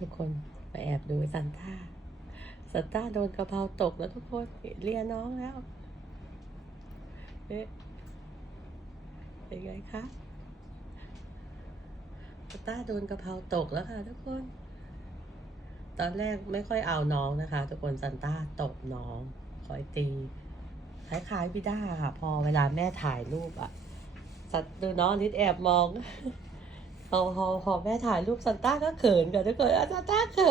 ทุกคนไปแอบดูซันต้าซันต้าโดนกระเพราตกแล้วทุกคนเรียน้องแล้วเป็นไงคะซันต้าโดนกระเพราตกแล้วค่ะทุกคน ตอนแรกไม่ค่อยเอาน้องนะคะ ทุกคนซันต้าตบน้องคอยตีคล้ายๆพี่ด้าค่ะ พอเวลาแม่ถ่ายรูปอะสัตดูน้องนิดแอบมอง พอพอพอแม่ถ่ายรูปซันต้าก็เขินกันทุกคนซันต้าเขิ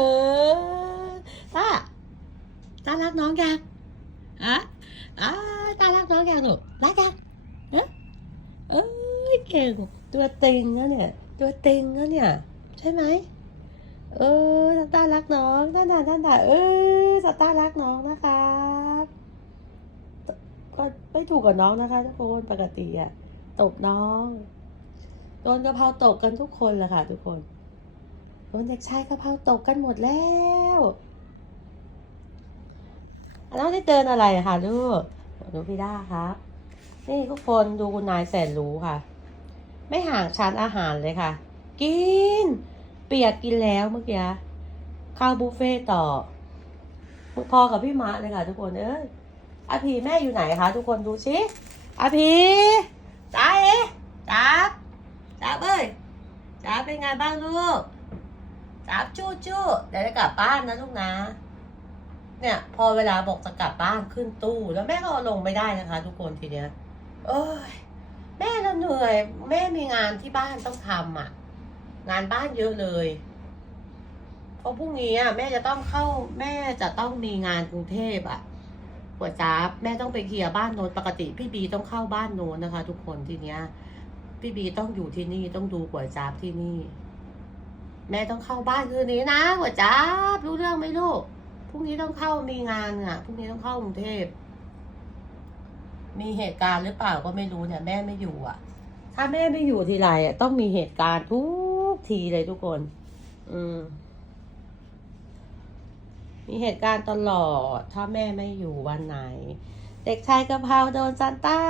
นต้าต้ารักน้องยังอะอ่าต้ารักน้องยังหนูรักยังเอะเอ้ยเก่งตัวติงนะเนี่ย ตัวติงนะเนี่ย ใช่ไหมเออซันต้ารักน้องนั่นน่ะนั่นน่ะเออซันต้ารักน้องนะครับก็ไม่ถูกกับน้องนะคะทุกคนปกติอะตบน้อง โดนกระเพราตกกันทุกคนแหละค่ะ ทุกคนโดนเด็กชายกระเพราตกกันหมดแล้วน้องได้เดินอะไรอะคะลูกดูพี่ด้าครับนี่ทุกคนดูคุณนายแสนรู้ค่ะ ไม่ห่างชั้นอาหารเลยค่ะ กิน เปียกกินแล้วเมื่อกี้ข้าวบุฟเฟ่ต่อพอกับพี่มะเลยค่ะ ทุกคนเอ้ยอาพีแม่อยู่ไหนคะ ทุกคนดูชิอาพีจ้าเอ๋จ้าบ จ้าบเอ้ยจ้าบเป็นไงบ้างลูกจ้าบจู้จู้เดี๋ยวจะกลับบ้านนะลูกนะ เนี่ย พอเวลาบอกจะกลับบ้านขึ้นตู้ แล้วแม่ก็ลงไม่ได้นะคะ ทุกคนทีเนี้ยเอ้ยแม่เราเหนื่อย แม่มีงานที่บ้านต้องทำอะ งานบ้านเยอะเลยเพราะพรุ่งนี้อะแม่จะต้องเข้าแม่จะต้องมีงานกรุงเทพอะหัวจ้าแม่ต้องไปเคลียร์บ้านโน้นปกติพี่บีต้องเข้าบ้านโน้นนะคะ ทุกคนทีเนี้ย พี่บีต้องอยู่ที่นี่ต้องดูหัวจ้าบที่นี่ แม่ต้องเข้าบ้านคืนนี้นะหัวจ้าบรู้เรื่องไหมลูกพรุ่งนี้ต้องเข้ามีงานอะพรุ่งนี้ต้องเข้ากรุงเทพมีเหตุการณ์หรือเปล่าก็ไม่รู้เนี่ย แม่ไม่อยู่อะ ถ้าแม่ไม่อยู่ทีไรอะต้องมีเหตุการณ์ทุกทีเลยทุกคน อืมมีเหตุการณ์ตลอด ถ้าแม่ไม่อยู่วันไหน เด็กชายกะเพราโดนซันต้า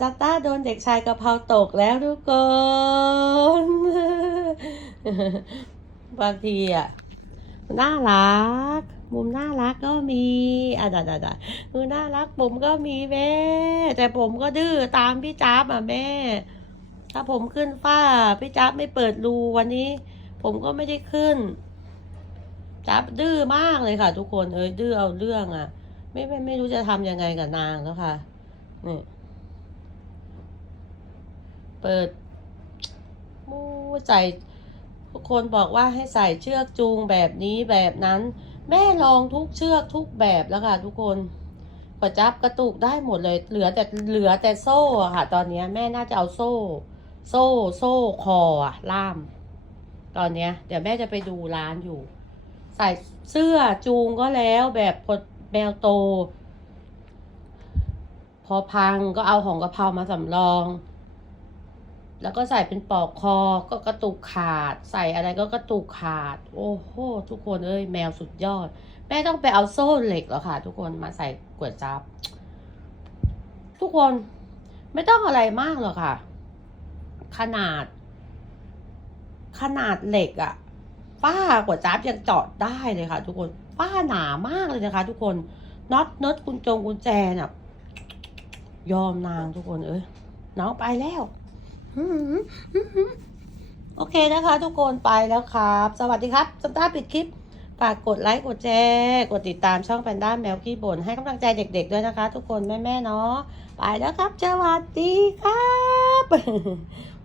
จัตต้าโดนเด็กชายกะเพราตกแล้วทุกคนบางทีอะน่ารัก มุมน่ารักก็มีอะดาดาดามุมน่ารักผมก็มีแม่ แต่ผมก็ดื้อตามพี่จ๊าบอะแม่ ถ้าผมขึ้นฝ้า พี่จ๊าบไม่เปิดรูวันนี้ ผมก็ไม่ได้ขึ้นจ๊าบดื้อมากเลยค่ะ ทุกคนเอ้ยดื้อเอาเรื่องอะ ไม่ไม่ไม่รู้จะทำยังไงกับนางแล้วค่ะนี่ เปิดมูใส่ทุกคนบอกว่าให้ใส่เชือกจูงแบบนี้แบบนั้น แม่ลองทุกเชือกทุกแบบแล้วค่ะ ทุกคนกระจับกระตุกได้หมดเลย เหลือแต่เหลือแต่โซ่อะค่ะ ตอนนี้แม่น่าจะเอาโซ่ โซ่โซ่คออะล่าม ตอนเนี้ย เดี๋ยวแม่จะไปดูร้านอยู่ ใส่เสื้อจูงก็แล้วแบบพดแมวโต พอพังก็เอาของกระเพรามาสำรอง แล้วก็ใส่เป็นปลอกคอก็กระตุกขาด ใส่อะไรก็กระตุกขาด โอ้โหทุกคนเอ้ยแมวสุดยอด แม่ต้องไปเอาโซ่เหล็กแล้วค่ะ ทุกคนมาใส่กวดจับ ทุกคนไม่ต้องอะไรมากหรอกค่ะ ขนาด ขนาดเหล็กอะป้ากวดจับยังเจาะได้เลยค่ะ ทุกคนป้าหนามากเลยนะคะ ทุกคนน็อตน็อตกุญจงกุญแจน่ะยอมนางทุกคนเอ้ยน้องไปแล้ว โอเคนะคะ ทุกคนไปแล้วครับ สวัสดีครับสตาห์ปิดคลิป ฝากกดไลค์ กดแชร์ กดติดตามช่องแพนด้าแมวขี้บ่นให้กำลังใจเด็กๆด้วยนะคะ ทุกคนแม่ๆเนาะ ไปแล้วครับ สวัสดีครับ